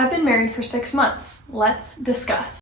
I've been married for 6 months. Let's discuss.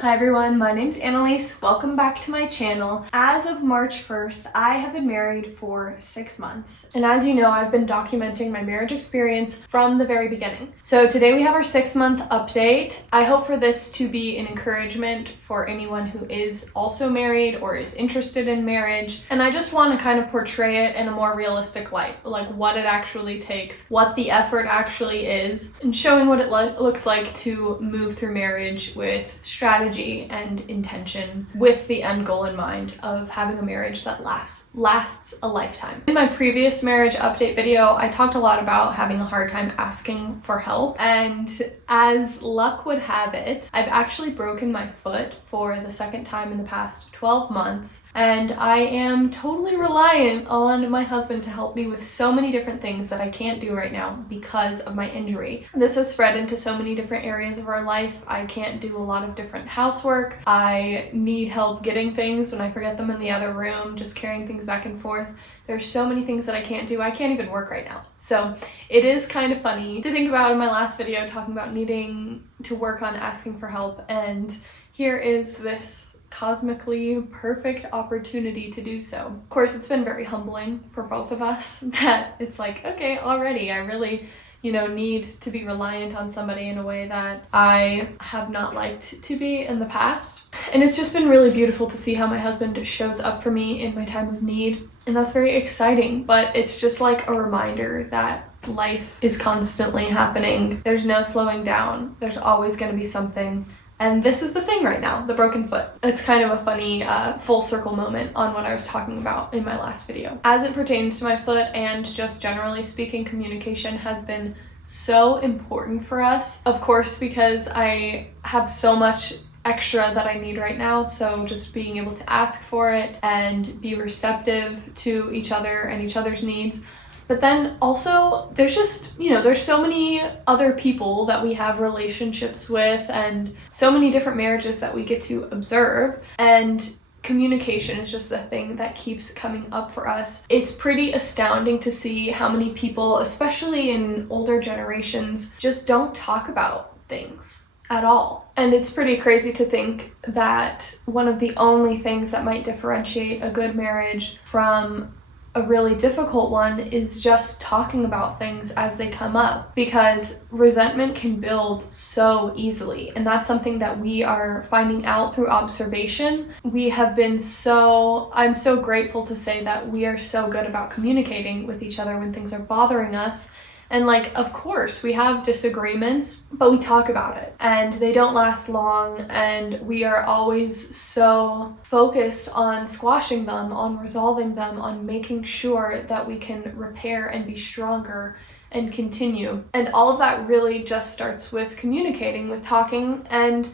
Hi everyone, my name's Annalise. Welcome back to my channel. As of March 1st, I have been married for 6 months. And as you know, I've been documenting my marriage experience from the very beginning. So today we have our 6-month update. I hope for this to be an encouragement for anyone who is also married or is interested in marriage. And I just want to kind of portray it in a more realistic light, like what it actually takes, what the effort actually is, and showing what it looks like to move through marriage with strategy and intention, with the end goal in mind of having a marriage that lasts a lifetime. In my previous marriage update video, I talked a lot about having a hard time asking for help, and as luck would have it, I've actually broken my foot for the second time in the past 12 months, and I am totally reliant on my husband to help me with so many different things that I can't do right now because of my injury. This has spread into so many different areas of our life. I can't do a lot of different housework. I need help getting things when I forget them in the other room, just carrying things back and forth. There's so many things that I can't do. I can't even work right now. So it is kind of funny to think about in my last video talking about needing to work on asking for help, and here is this cosmically perfect opportunity to do so. Of course, it's been very humbling for both of us that it's like, okay, already I really need to be reliant on somebody in a way that I have not liked to be in the past. And it's just been really beautiful to see how my husband shows up for me in my time of need. And that's very exciting, but it's just like a reminder that life is constantly happening. There's no slowing down. There's always going to be something. And this is the thing right now, the broken foot. It's kind of a funny full circle moment on what I was talking about in my last video. As it pertains to my foot and just generally speaking, communication has been so important for us. Of course, because I have so much extra that I need right now, so just being able to ask for it and be receptive to each other and each other's needs. But then also there's just, there's so many other people that we have relationships with and so many different marriages that we get to observe, and communication is just the thing that keeps coming up for us. It's pretty astounding to see how many people, especially in older generations, just don't talk about things at all. And it's pretty crazy to think that one of the only things that might differentiate a good marriage from a really difficult one is just talking about things as they come up, because resentment can build so easily, and that's something that we are finding out through observation. I'm so grateful to say that we are so good about communicating with each other when things are bothering us. And of course, we have disagreements, but we talk about it and they don't last long. And we are always so focused on squashing them, on resolving them, on making sure that we can repair and be stronger and continue. And all of that really just starts with communicating, with talking. And,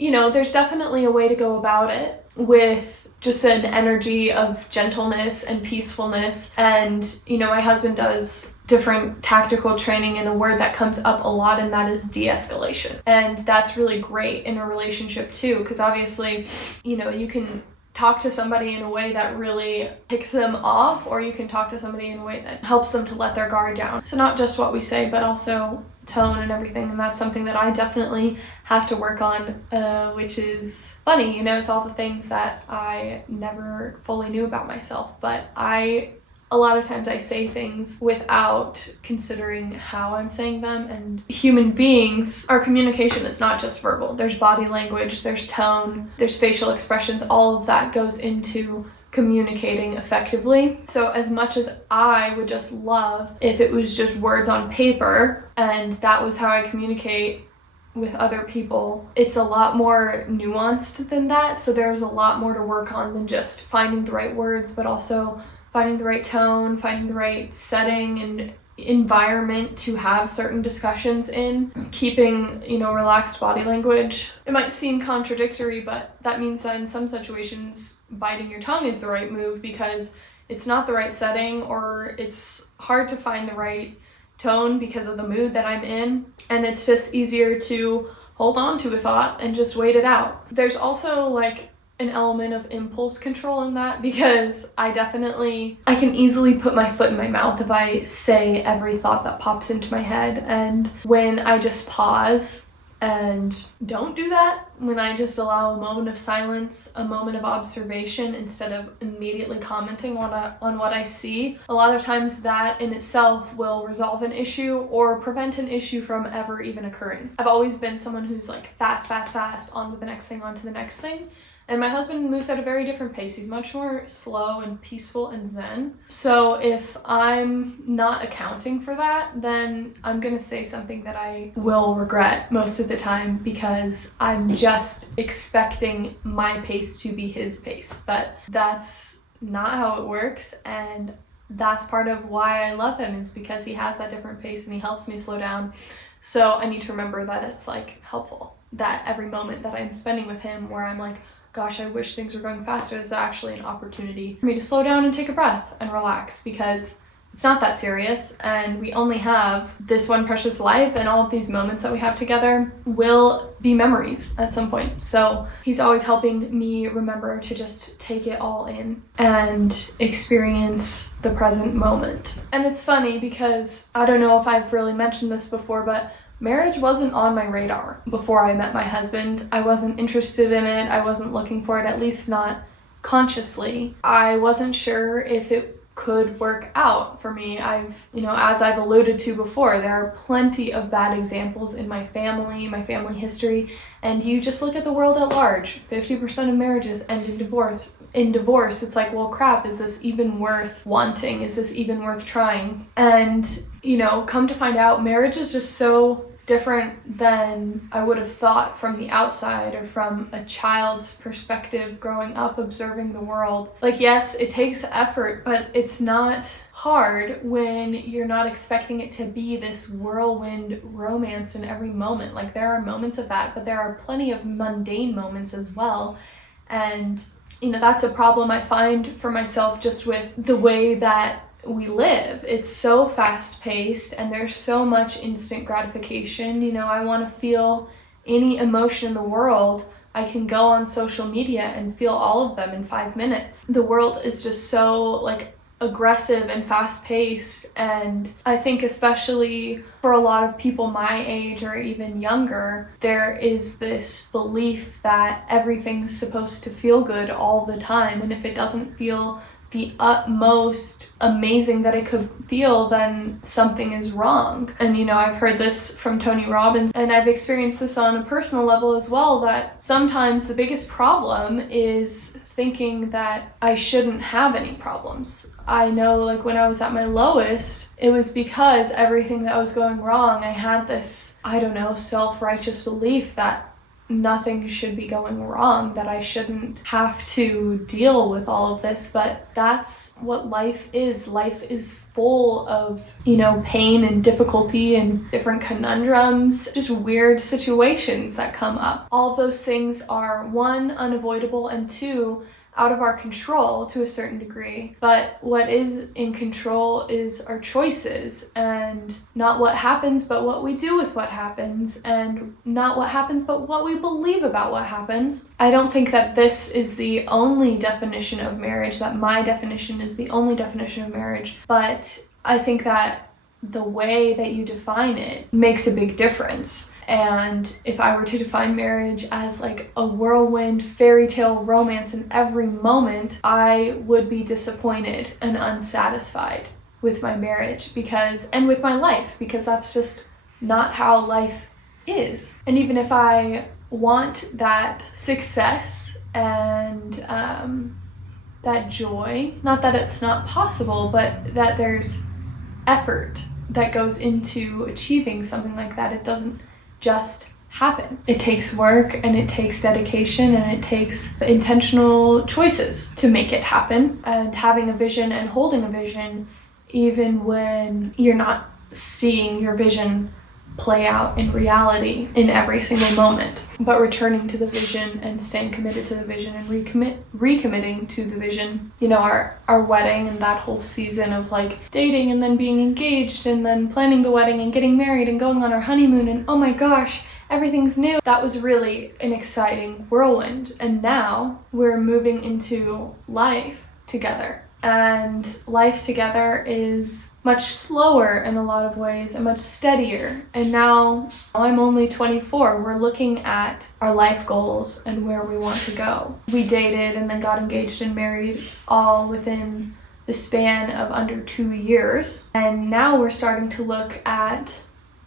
there's definitely a way to go about it with just an energy of gentleness and peacefulness. And, my husband does different tactical training, and a word that comes up a lot, and that is de-escalation. And that's really great in a relationship too, because obviously, you can talk to somebody in a way that really ticks them off, or you can talk to somebody in a way that helps them to let their guard down. So not just what we say, but also tone and everything. And that's something that I definitely have to work on, which is funny. It's all the things that I never fully knew about myself, but a lot of times I say things without considering how I'm saying them. And human beings, our communication is not just verbal. There's body language, there's tone, there's facial expressions. All of that goes into communicating effectively. So as much as I would just love if it was just words on paper and that was how I communicate with other people, it's a lot more nuanced than that. So there's a lot more to work on than just finding the right words, but also finding the right tone, finding the right setting and environment to have certain discussions in, keeping, relaxed body language. It might seem contradictory, but that means that in some situations, biting your tongue is the right move because it's not the right setting, or it's hard to find the right tone because of the mood that I'm in, and it's just easier to hold on to a thought and just wait it out. There's also an element of impulse control in that, because I can easily put my foot in my mouth if I say every thought that pops into my head. And when I just pause and don't do that, when I just allow a moment of silence, a moment of observation, instead of immediately commenting on what I see, a lot of times that in itself will resolve an issue or prevent an issue from ever even occurring. I've always been someone who's like fast, on to the next thing, on to the next thing. And my husband moves at a very different pace. He's much more slow and peaceful and zen. So if I'm not accounting for that, then I'm gonna say something that I will regret most of the time, because I'm just expecting my pace to be his pace. But that's not how it works, and that's part of why I love him, is because he has that different pace and he helps me slow down. So I need to remember that it's like helpful, that every moment that I'm spending with him where I'm like, gosh, I wish things were going faster, is actually an opportunity for me to slow down and take a breath and relax, because it's not that serious, and we only have this one precious life, and all of these moments that we have together will be memories at some point. So he's always helping me remember to just take it all in and experience the present moment. And it's funny because I don't know if I've really mentioned this before, but marriage wasn't on my radar before I met my husband. I wasn't interested in it. I wasn't looking for it, at least not consciously. I wasn't sure if it could work out for me. As I've alluded to before, there are plenty of bad examples in my family history, and you just look at the world at large. 50% of marriages end in divorce. It's like, well, crap, is this even worth wanting? Is this even worth trying? And, come to find out, marriage is just so different than I would have thought from the outside, or from a child's perspective growing up observing the world. Like, yes, it takes effort, but it's not hard when you're not expecting it to be this whirlwind romance in every moment. Like, there are moments of that, but there are plenty of mundane moments as well. And that's a problem I find for myself just with the way that we live. It's so fast-paced, and there's so much instant gratification. I want to feel any emotion in the world. I can go on social media and feel all of them in 5 minutes. The world is just so aggressive and fast-paced, and I think especially for a lot of people my age or even younger, there is this belief that everything's supposed to feel good all the time, and if it doesn't feel the utmost amazing that it could feel, then something is wrong. And I've heard this from Tony Robbins, and I've experienced this on a personal level as well, that sometimes the biggest problem is thinking that I shouldn't have any problems. I know, when I was at my lowest, it was because everything that was going wrong, I had this, self-righteous belief that nothing should be going wrong, that I shouldn't have to deal with all of this. But that's what life is. Life is full of, pain and difficulty and different conundrums, just weird situations that come up. All of those things are, one, unavoidable, and two, out of our control to a certain degree. But what is in control is our choices, and not what happens, but what we do with what happens, and not what happens, but what we believe about what happens. I don't think that this is the only definition of marriage, that my definition is the only definition of marriage, but I think that the way that you define it makes a big difference. And if I were to define marriage as a whirlwind fairy tale romance in every moment, I would be disappointed and unsatisfied with my marriage and with my life, because that's just not how life is. And even if I want that success and that joy, not that it's not possible, but that there's effort that goes into achieving something like that, it doesn't just happen. It takes work, and it takes dedication, and it takes intentional choices to make it happen, and having a vision and holding a vision even when you're not seeing your vision play out in reality in every single moment, but returning to the vision and staying committed to the vision and recommitting to the vision. Our wedding and that whole season of dating and then being engaged and then planning the wedding and getting married and going on our honeymoon, and oh my gosh, everything's new. That was really an exciting whirlwind. And now we're moving into life together. And life together is much slower in a lot of ways and much steadier. And now I'm only 24. We're looking at our life goals and where we want to go. We dated and then got engaged and married all within the span of under 2 years. And now we're starting to look at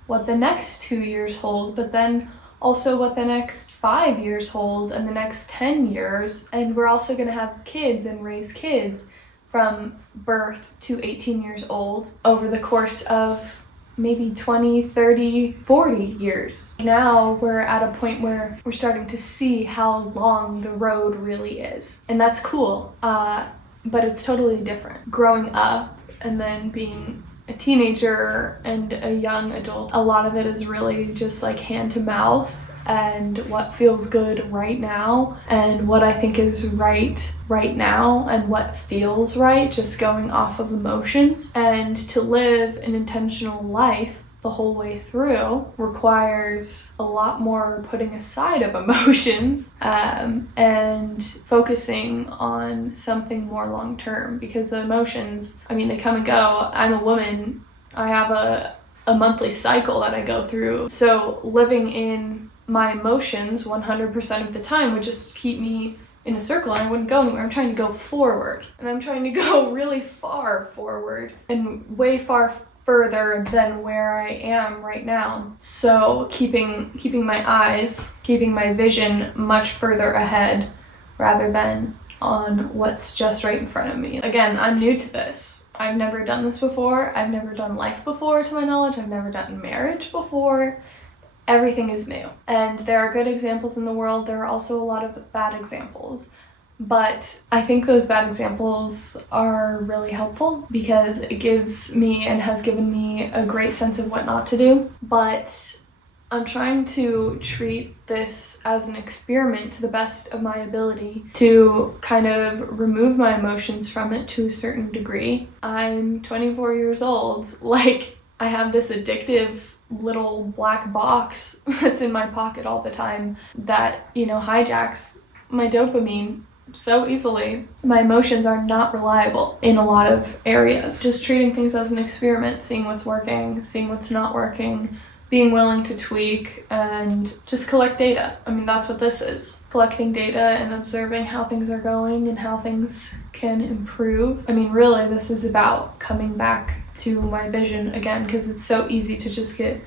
what the next 2 years hold, but then also what the next 5 years hold and the next 10 years. And we're also going to have kids and raise kids from birth to 18 years old over the course of maybe 20, 30, 40 years. Now we're at a point where we're starting to see how long the road really is. And that's cool, but it's totally different. Growing up and then being a teenager and a young adult, a lot of it is really just like hand to mouth and what feels good right now and what I think is right now and what feels right, just going off of emotions. And to live an intentional life the whole way through requires a lot more putting aside of emotions and focusing on something more long term, because the emotions, I mean, they come and go. I'm a woman. I have a monthly cycle that I go through. So living in my emotions 100% of the time would just keep me in a circle and I wouldn't go anywhere. I'm trying to go forward, and I'm trying to go really far forward and way far further than where I am right now. So keeping my eyes, keeping my vision much further ahead rather than on what's just right in front of me. Again, I'm new to this. I've never done this before. I've never done life before, to my knowledge. I've never done marriage before. Everything is new. And there are good examples in the world. There are also a lot of bad examples. But I think those bad examples are really helpful because it gives me and has given me a great sense of what not to do. But I'm trying to treat this as an experiment to the best of my ability to kind of remove my emotions from it to a certain degree. I'm 24 years old. Like, I have this addictive little black box that's in my pocket all the time that, hijacks my dopamine so easily. My emotions are not reliable in a lot of areas. Just treating things as an experiment, seeing what's working, seeing what's not working, being willing to tweak and just collect data. I mean, that's what this is. Collecting data and observing how things are going and how things can improve. I mean, really, this is about coming back to my vision again, because it's so easy to just get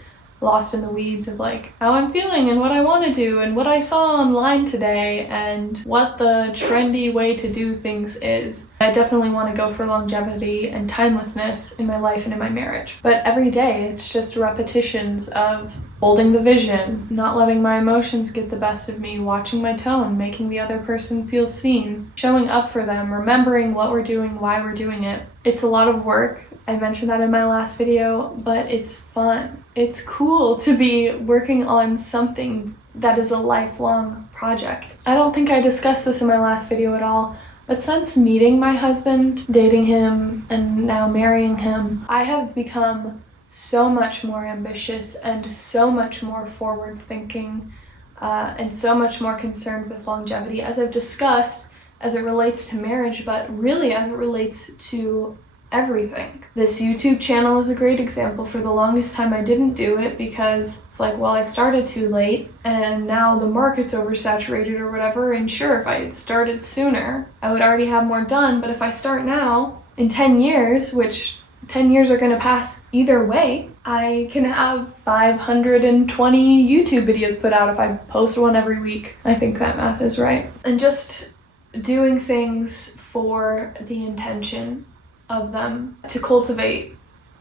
lost in the weeds of like how I'm feeling and what I want to do and what I saw online today and what the trendy way to do things is. I definitely want to go for longevity and timelessness in my life and in my marriage. But every day it's just repetitions of holding the vision, not letting my emotions get the best of me, watching my tone, making the other person feel seen, showing up for them, remembering what we're doing, why we're doing it. It's a lot of work. I mentioned that in my last video, but it's fun. It's cool to be working on something that is a lifelong project. I don't think I discussed this in my last video at all, but since meeting my husband, dating him, and now marrying him, I have become so much more ambitious and so much more forward thinking and so much more concerned with longevity, as I've discussed, as it relates to marriage, but really as it relates to everything. This YouTube channel is a great example. For the longest time I didn't do it because it's like, well, I started too late and now the market's oversaturated or whatever, and sure, if I had started sooner I would already have more done, but if I start now, in 10 years, which 10 years are going to pass either way, I can have 520 YouTube videos put out if I post one every week. I think that math is right. And just doing things for the intention of them, to cultivate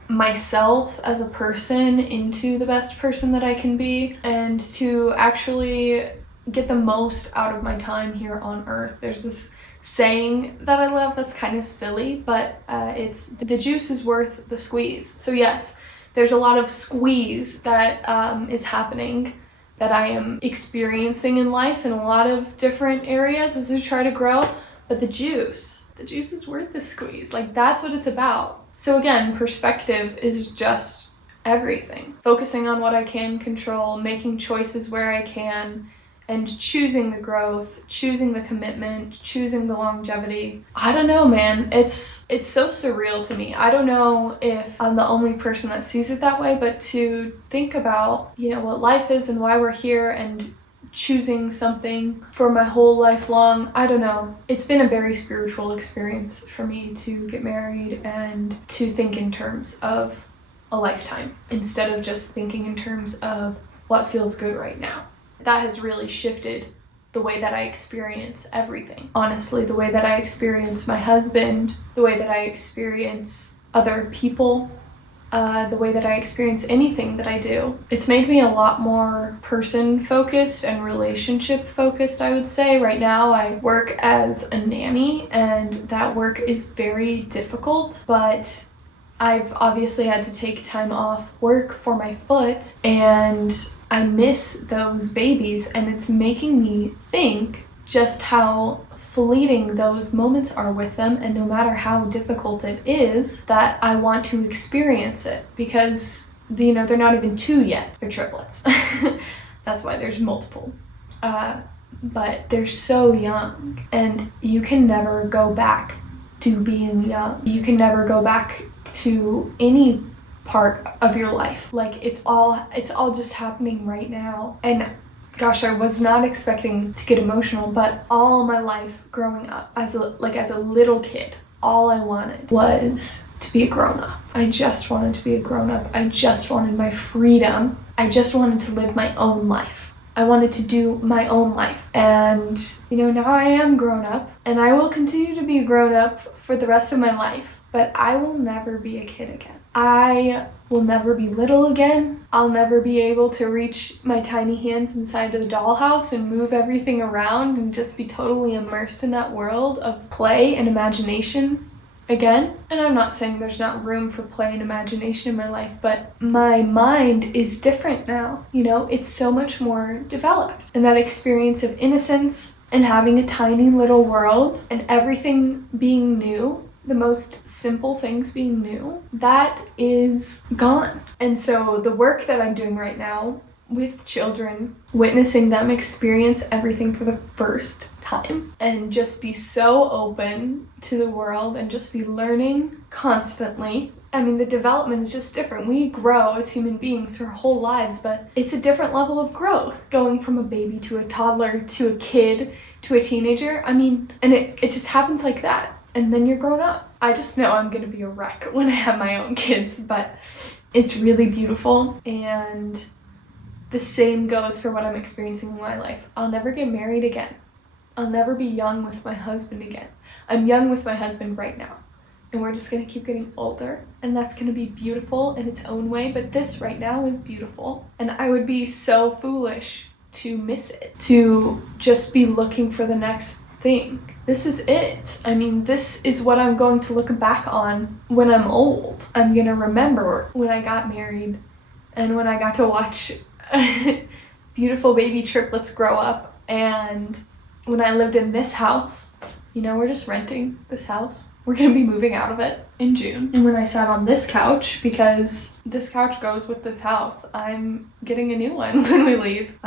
myself as a person into the best person that I can be, and to actually get the most out of my time here on earth. There's this saying that I love that's kind of silly, but it's the juice is worth the squeeze. So yes, there's a lot of squeeze that is happening, that I am experiencing in life in a lot of different areas as I try to grow, but the juice is worth the squeeze. Like, that's what it's about. So again, perspective is just everything. Focusing on what I can control, making choices where I can, and choosing the growth, choosing the commitment, choosing the longevity. I don't know, man. It's so surreal to me. I don't know if I'm the only person that sees it that way, but to think about, what life is and why we're here and choosing something for my whole life long, I don't know. It's been a very spiritual experience for me to get married and to think in terms of a lifetime instead of just thinking in terms of what feels good right now. That has really shifted the way that I experience everything. Honestly, the way that I experience my husband, the way that I experience other people, the way that I experience anything that I do. It's made me a lot more person-focused and relationship-focused, I would say. Right now, I work as a nanny, and that work is very difficult, but I've obviously had to take time off work for my foot, and I miss those babies, and it's making me think just how fleeting those moments are with them, and no matter how difficult it is, that I want to experience it, because they're not even 2 yet. They're triplets. That's why there's multiple. But they're so young, and you can never go back to being young. You can never go back to any part of your life. Like, it's all just happening right now. And gosh, I was not expecting to get emotional, but all my life growing up as a little kid, all I wanted was to be a grown-up. I just wanted to be a grown-up. I just wanted my freedom. I just wanted to live my own life. I wanted to do my own life. And, now I am grown up, and I will continue to be grown up for the rest of my life, but I will never be a kid again. I will never be little again. I'll never be able to reach my tiny hands inside of the dollhouse and move everything around and just be totally immersed in that world of play and imagination again. And I'm not saying there's not room for play and imagination in my life, but my mind is different now. It's so much more developed. And that experience of innocence and having a tiny little world and everything being new, the most simple things being new, that is gone. And so the work that I'm doing right now with children, witnessing them experience everything for the first time and just be so open to the world and just be learning constantly. I mean, the development is just different. We grow as human beings for our whole lives, but it's a different level of growth, going from a baby to a toddler to a kid to a teenager. I mean, and it just happens like that. And then you're grown up. I just know I'm gonna be a wreck when I have my own kids, but it's really beautiful. And the same goes for what I'm experiencing in my life. I'll never get married again. I'll never be young with my husband again. I'm young with my husband right now, and we're just gonna keep getting older, and that's gonna be beautiful in its own way, but this right now is beautiful. And I would be so foolish to miss it, to just be looking for the next thing. This is it. I mean, this is what I'm going to look back on when I'm old. I'm gonna remember when I got married and when I got to watch beautiful baby triplets grow up, and when I lived in this house. We're just renting this house. We're gonna be moving out of it in June. And when I sat on this couch, because this couch goes with this house, I'm getting a new one when we leave.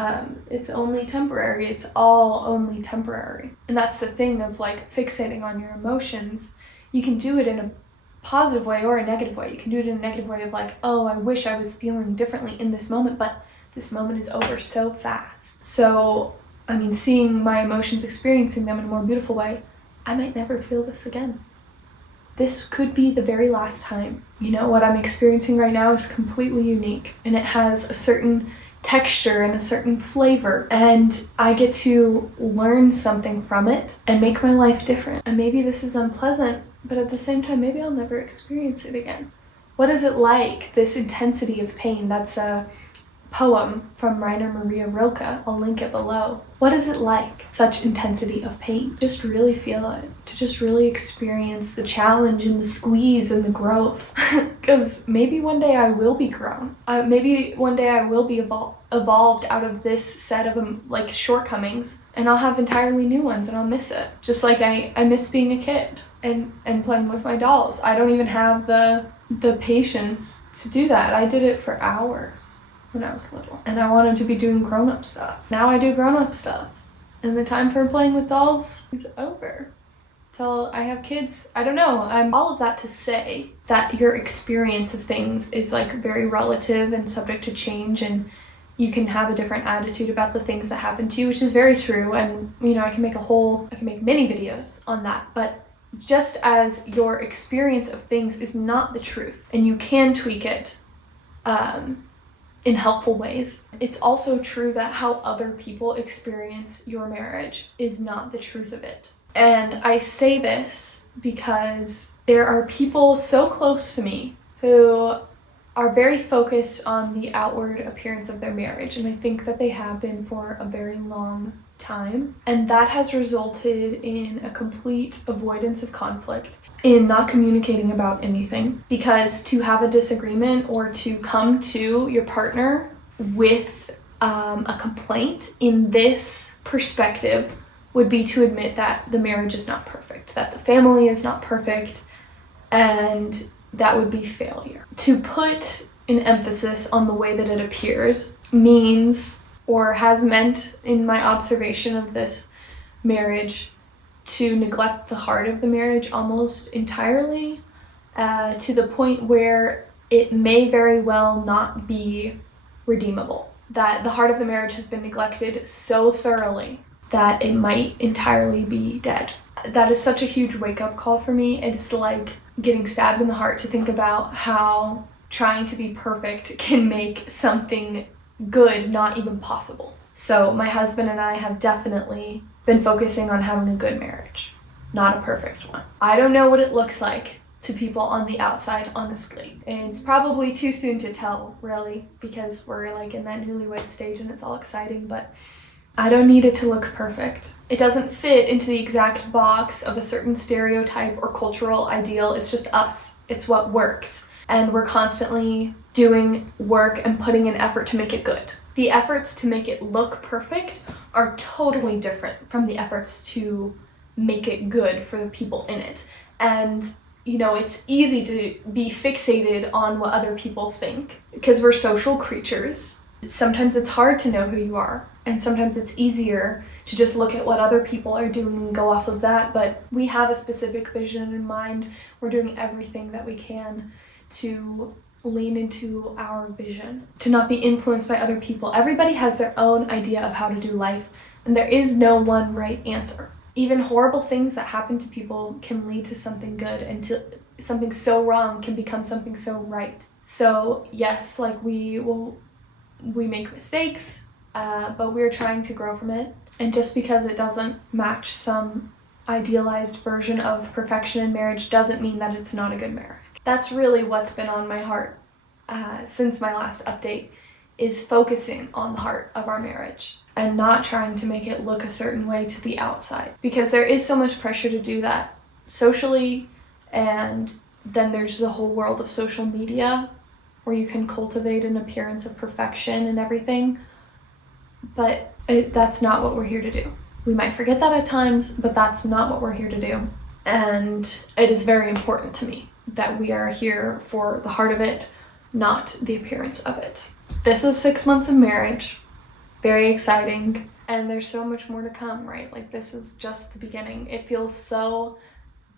It's only temporary. It's all only temporary. And that's the thing of fixating on your emotions. You can do it in a positive way or a negative way. You can do it in a negative way of oh, I wish I was feeling differently in this moment, but this moment is over so fast. So, I mean, seeing my emotions, experiencing them in a more beautiful way, I might never feel this again. This could be the very last time. What I'm experiencing right now is completely unique, and it has a certain texture and a certain flavor, and I get to learn something from it and make my life different. And maybe this is unpleasant, but at the same time, maybe I'll never experience it again. What is it like, this intensity of pain? That's a poem from Rainer Maria Rilke. I'll link it below. What is it like, such intensity of pain? Just really feel it, to just really experience the challenge and the squeeze and the growth. Because maybe one day I will be grown. Maybe one day I will be evolved out of this set of shortcomings, and I'll have entirely new ones, and I'll miss it. Just like I miss being a kid and playing with my dolls. I don't even have the the patience to do that. I did it for hours when I was little, and I wanted to be doing grown-up stuff. Now I do grown-up stuff, and the time for playing with dolls is over. Till I have kids, I don't know. All of that to say that your experience of things is like very relative and subject to change, and you can have a different attitude about the things that happen to you, which is very true. And you know, I can make many videos on that, but just as your experience of things is not the truth, and you can tweak it in helpful ways, it's also true that how other people experience your marriage is not the truth of it. And I say this because there are people so close to me who are very focused on the outward appearance of their marriage, and I think that they have been for a very long time. And that has resulted in a complete avoidance of conflict, in not communicating about anything. Because to have a disagreement or to come to your partner with a complaint in this perspective would be to admit that the marriage is not perfect, that the family is not perfect, and that would be failure. To put an emphasis on the way that it appears means, or has meant in my observation of this marriage, to neglect the heart of the marriage almost entirely, to the point where it may very well not be redeemable. That the heart of the marriage has been neglected so thoroughly that it might entirely be dead. That is such a huge wake-up call for me. It's like getting stabbed in the heart to think about how trying to be perfect can make something good not even possible. So my husband and I have definitely been focusing on having a good marriage, not a perfect one. I don't know what it looks like to people on the outside, honestly. It's probably too soon to tell, really, because we're like in that newlywed stage and it's all exciting, but I don't need it to look perfect. It doesn't fit into the exact box of a certain stereotype or cultural ideal. It's just us. It's what works. And we're constantly doing work and putting in effort to make it good. The efforts to make it look perfect are totally different from the efforts to make it good for the people in it. And you know, it's easy to be fixated on what other people think because we're social creatures. Sometimes it's hard to know who you are, and sometimes it's easier to just look at what other people are doing and go off of that, but we have a specific vision in mind. We're doing everything that we can to lean into our vision, to not be influenced by other people. Everybody has their own idea of how to do life, and there is no one right answer. Even horrible things that happen to people can lead to something good, and to something so wrong can become something so right. So yes, like we make mistakes, but we're trying to grow from it. And just because it doesn't match some idealized version of perfection in marriage doesn't mean that it's not a good marriage. That's really what's been on my heart since my last update, is focusing on the heart of our marriage and not trying to make it look a certain way to the outside. Because there is so much pressure to do that socially, and then there's the whole world of social media where you can cultivate an appearance of perfection and everything. But that's not what we're here to do. We might forget that at times, but that's not what we're here to do. And it is very important to me that we are here for the heart of it, not the appearance of it. This is 6 months of marriage. Very exciting. And there's so much more to come, right? Like, this is just the beginning. It feels so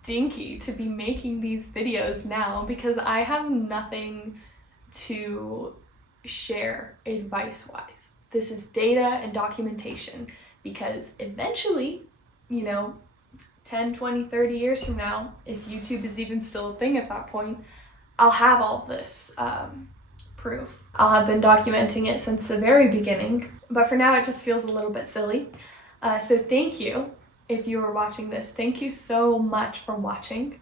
dinky to be making these videos now because I have nothing to share advice-wise. This is data and documentation, because eventually, you know, 10, 20, 30 years from now, if YouTube is even still a thing at that point, I'll have all this proof. I'll have been documenting it since the very beginning, but for now it just feels a little bit silly. So thank you if you are watching this. Thank you so much for watching.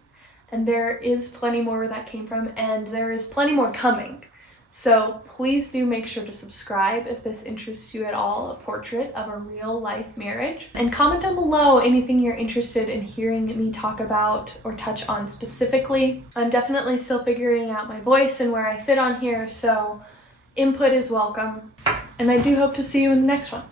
And there is plenty more where that came from, and there is plenty more coming. So please do make sure to subscribe if this interests you at all, a portrait of a real life marriage. And comment down below anything you're interested in hearing me talk about or touch on specifically. I'm definitely still figuring out my voice and where I fit on here, so input is welcome. And I do hope to see you in the next one.